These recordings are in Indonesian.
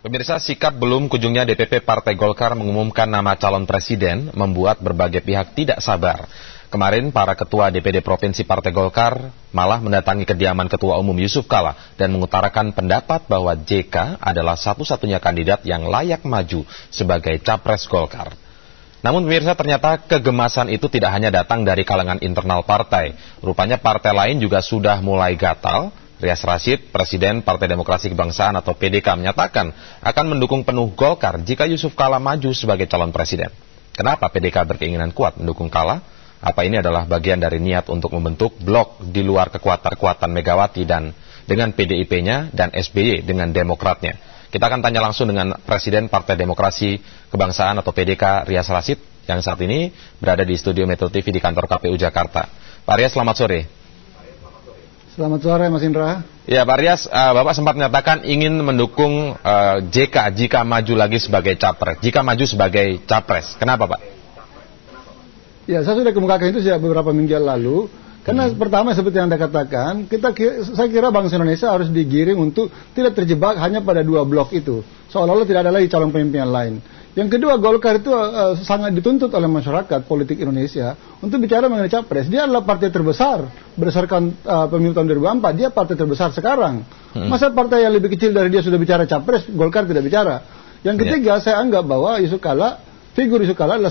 Pemirsa, sikap belum kunjungnya DPP Partai Golkar mengumumkan nama calon presiden membuat berbagai pihak tidak sabar. Kemarin, para ketua DPD Provinsi Partai Golkar malah mendatangi kediaman Ketua Umum Yusuf Kala dan mengutarakan pendapat bahwa JK adalah satu-satunya kandidat yang layak maju sebagai capres Golkar. Namun pemirsa, ternyata kegemasan itu tidak hanya datang dari kalangan internal partai. Rupanya partai lain juga sudah mulai gatal. Rias Rasyid, Presiden Partai Demokrasi Kebangsaan atau PDK, menyatakan akan mendukung penuh Golkar jika Yusuf Kala maju sebagai calon presiden. Kenapa PDK berkeinginan kuat mendukung Kala? Apa ini adalah bagian dari niat untuk membentuk blok di luar kekuatan Megawati dan dengan PDIP-nya dan SBY dengan Demokratnya? Kita akan tanya langsung dengan Presiden Partai Demokrasi Kebangsaan atau PDK, Rias Rasyid, yang saat ini berada di studio Metro TV di kantor KPU Jakarta. Pak Rias, selamat sore. Selamat sore Mas Indra. Ya Pak Rias, Bapak sempat menyatakan ingin mendukung JK jika maju lagi sebagai capres. Jika maju sebagai capres, kenapa Pak? Ya, saya sudah kemukakan itu sejak beberapa minggu lalu. Karena pertama seperti yang Anda katakan, saya kira bangsa Indonesia harus digiring untuk tidak terjebak hanya pada dua blok itu. Seolah-olah tidak ada lagi calon pemimpin yang lain. Yang kedua, Golkar itu sangat dituntut oleh masyarakat politik Indonesia untuk bicara mengenai capres. Dia adalah partai terbesar berdasarkan pemilu tahun 2004. Dia partai terbesar sekarang. Masa partai yang lebih kecil dari dia sudah bicara capres, Golkar tidak bicara. Yang ketiga, saya anggap bahwa figur Yusuf Kala adalah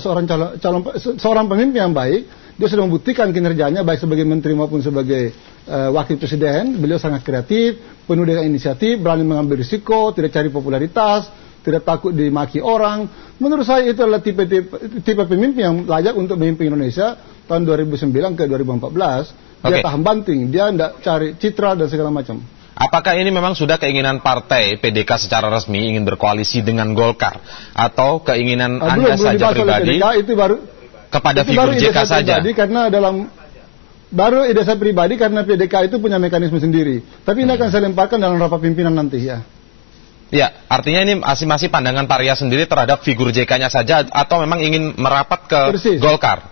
seorang pemimpin yang baik. Dia sudah membuktikan kinerjanya baik sebagai menteri maupun sebagai wakil presiden. Beliau sangat kreatif, penuh dengan inisiatif, berani mengambil risiko, tidak cari popularitas, tidak takut dimaki orang. Menurut saya itu adalah tipe pemimpin yang layak untuk memimpin Indonesia tahun 2009 ke 2014. Dia tahan banting, dia tidak cari citra dan segala macam. Apakah ini memang sudah keinginan partai PDK secara resmi ingin berkoalisi dengan Golkar? Atau keinginan Anda saja pribadi kepada figur JK saja? Karena baru ide saya pribadi karena PDK itu punya mekanisme sendiri. Tapi ini akan saya lemparkan dalam rapat pimpinan nanti ya. Ya, artinya ini masih pandangan Pak Rias sendiri terhadap figur JK-nya saja atau memang ingin merapat ke Golkar?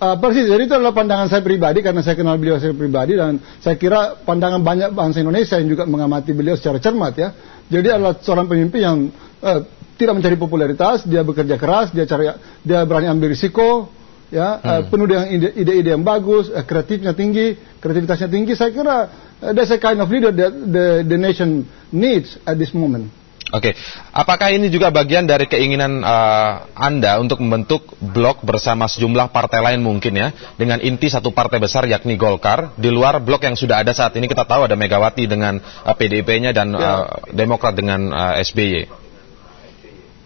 Persis, jadi itu adalah pandangan saya pribadi karena saya kenal beliau secara pribadi dan saya kira pandangan banyak bangsa Indonesia yang juga mengamati beliau secara cermat ya. Jadi adalah seorang pemimpin yang tidak mencari popularitas, dia bekerja keras, dia berani ambil risiko, ya, penuh dengan ide-ide yang bagus, kreativitasnya tinggi. Saya kira that's a kind of leader that the nation needs at this moment. Oke, apakah ini juga bagian dari keinginan Anda untuk membentuk blok bersama sejumlah partai lain mungkin ya, dengan inti satu partai besar yakni Golkar, di luar blok yang sudah ada saat ini? Kita tahu ada Megawati dengan PDIP-nya dan Demokrat dengan SBY.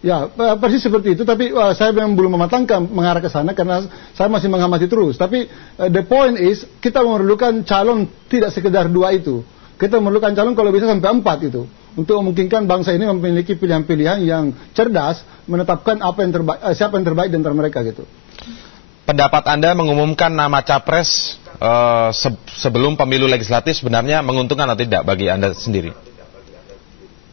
Ya, persis seperti itu, tapi saya memang belum mematangkan mengarah ke sana karena saya masih mengamati terus. Tapi the point is, kita memerlukan calon tidak sekedar dua itu. Kita memerlukan calon kalau bisa sampai 4 itu. Untuk memungkinkan bangsa ini memiliki pilihan-pilihan yang cerdas, menetapkan siapa yang terbaik di antara mereka gitu. Pendapat Anda mengumumkan nama capres sebelum pemilu legislatif sebenarnya menguntungkan atau tidak bagi Anda sendiri?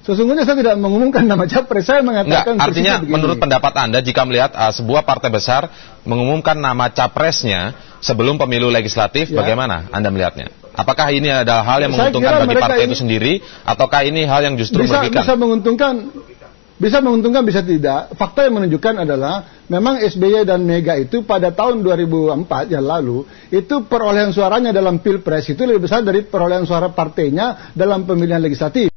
Sesungguhnya saya tidak mengumumkan nama capres, saya mengatakan... Enggak, artinya menurut pendapat Anda jika melihat sebuah partai besar mengumumkan nama capresnya sebelum pemilu legislatif, bagaimana Anda melihatnya? Apakah ini adalah hal yang menguntungkan bagi partai itu sendiri, ataukah ini hal yang justru merugikan? Bisa menguntungkan, bisa tidak. Fakta yang menunjukkan adalah memang SBY dan Mega itu pada tahun 2004 yang lalu, itu perolehan suaranya dalam Pilpres itu lebih besar dari perolehan suara partainya dalam pemilihan legislatif.